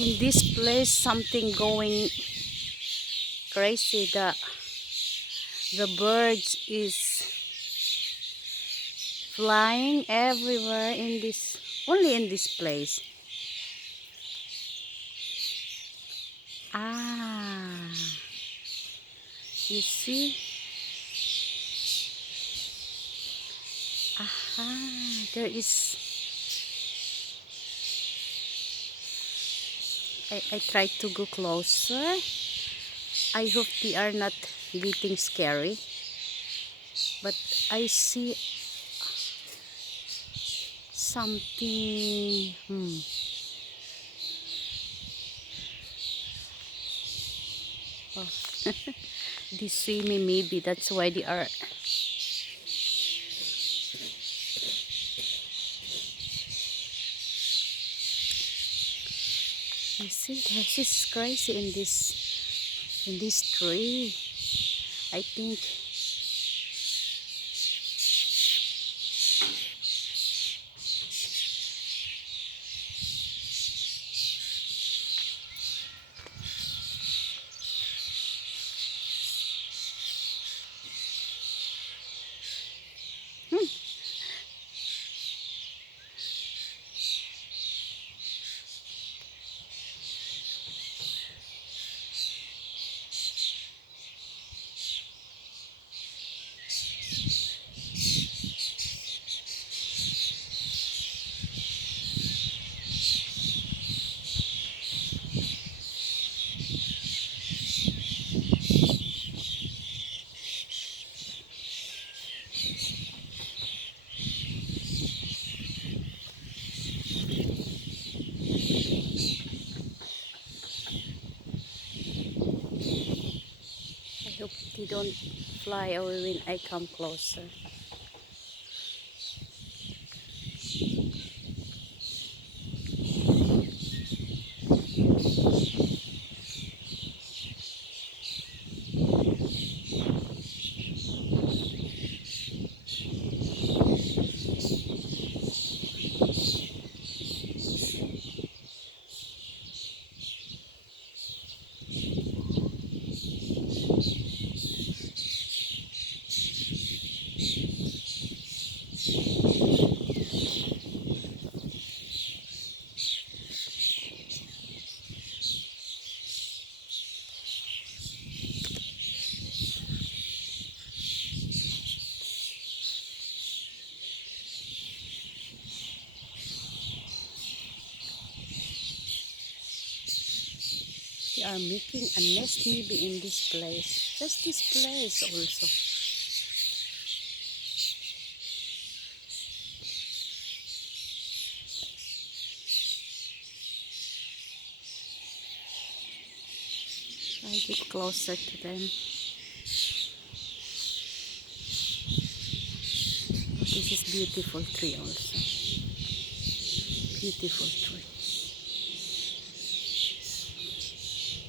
In this place, something going crazy. The birds is flying everywhere in this, only in this place. Ah, you see? Aha, there is. I try to go closer. I hope they are not getting scary. But I see something. Oh. They see me, maybe that's why they are. You see, this is crazy in this tree. I think I hope they don't fly away when I come closer. They are making a nest maybe in this place. Just this place also. I get closer to them. This is beautiful tree also. Beautiful tree.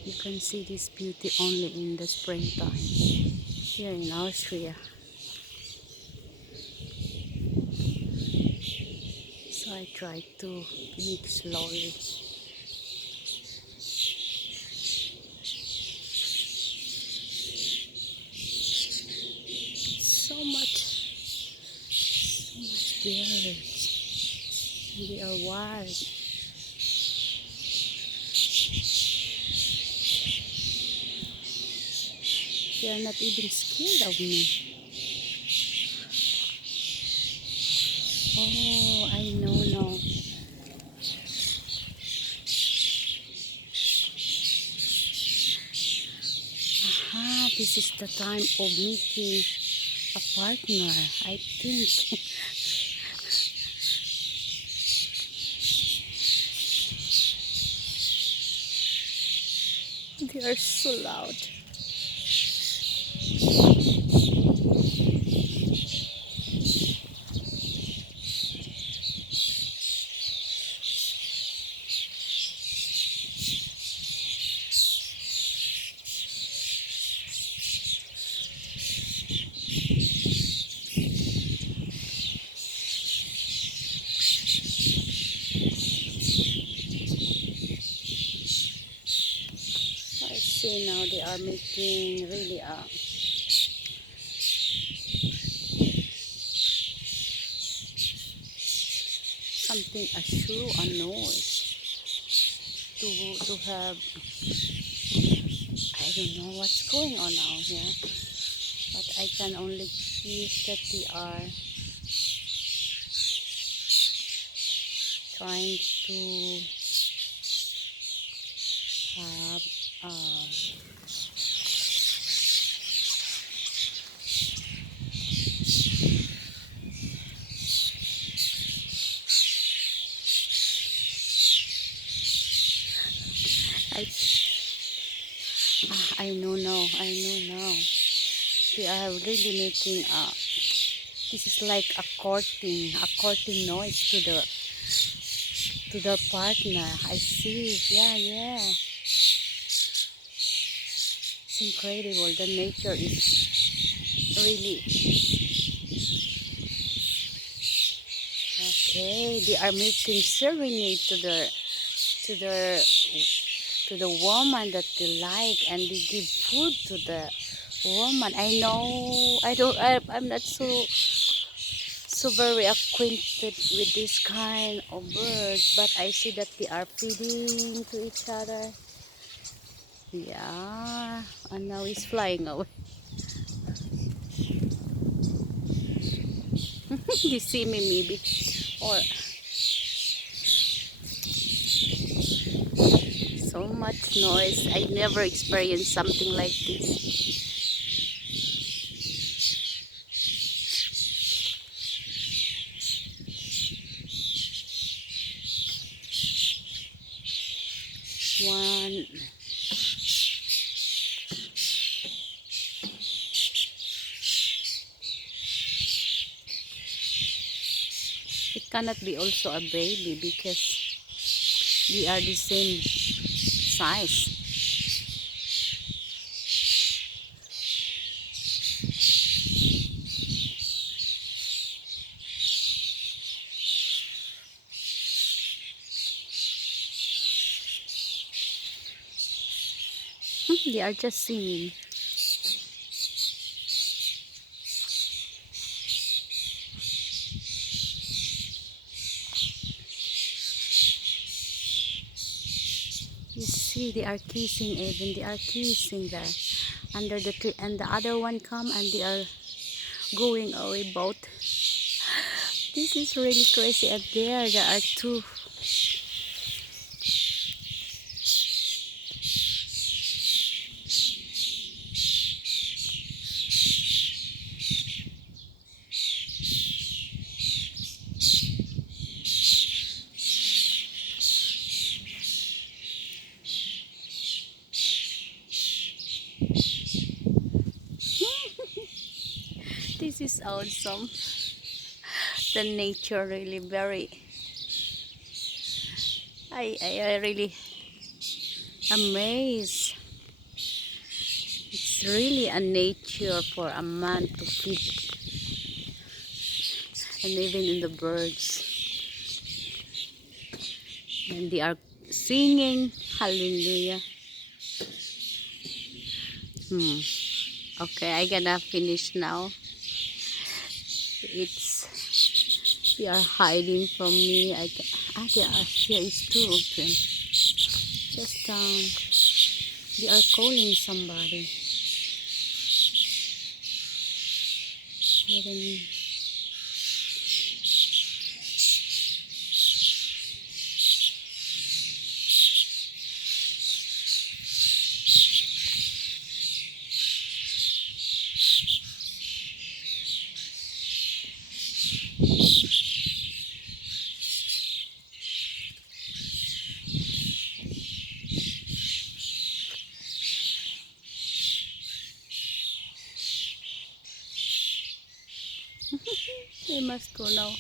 You can see this beauty only in the springtime here in Austria. So I try to make slowly. So much birds. They are wild. They are not even scared of me. Oh, I know now. Aha, this is the time of meeting a partner, I think. They are so loud. Okay, now they are making really something, a shoe, a noise to have. I don't know what's going on now here, but I can only guess that they are trying to have I I know now. I know now. They are really making this is like a courting noise to their partner. I see. Yeah, yeah. It's incredible. The nature is really okay. They are making serenade to their to the woman that they like, and they give food to the woman. I know. I'm not so very acquainted with this kind of birds, but I see that they are feeding to each other. Yeah, and now he's flying away. You see me maybe, or so much noise. I never experienced something like this. One, it cannot be also a baby because they are the same size. They are just singing. You see, they are kissing even. They are kissing there under the tree, and the other one come and they are going away both. This is really crazy. And there are two. This is awesome. The nature really very. I really amazed. It's really a nature for a man to feed, and even in the birds, and they are singing hallelujah. Okay, I gonna finish now. It's they are hiding from me. There are, there is two of them just down. They are calling somebody. I don't know. We must go now.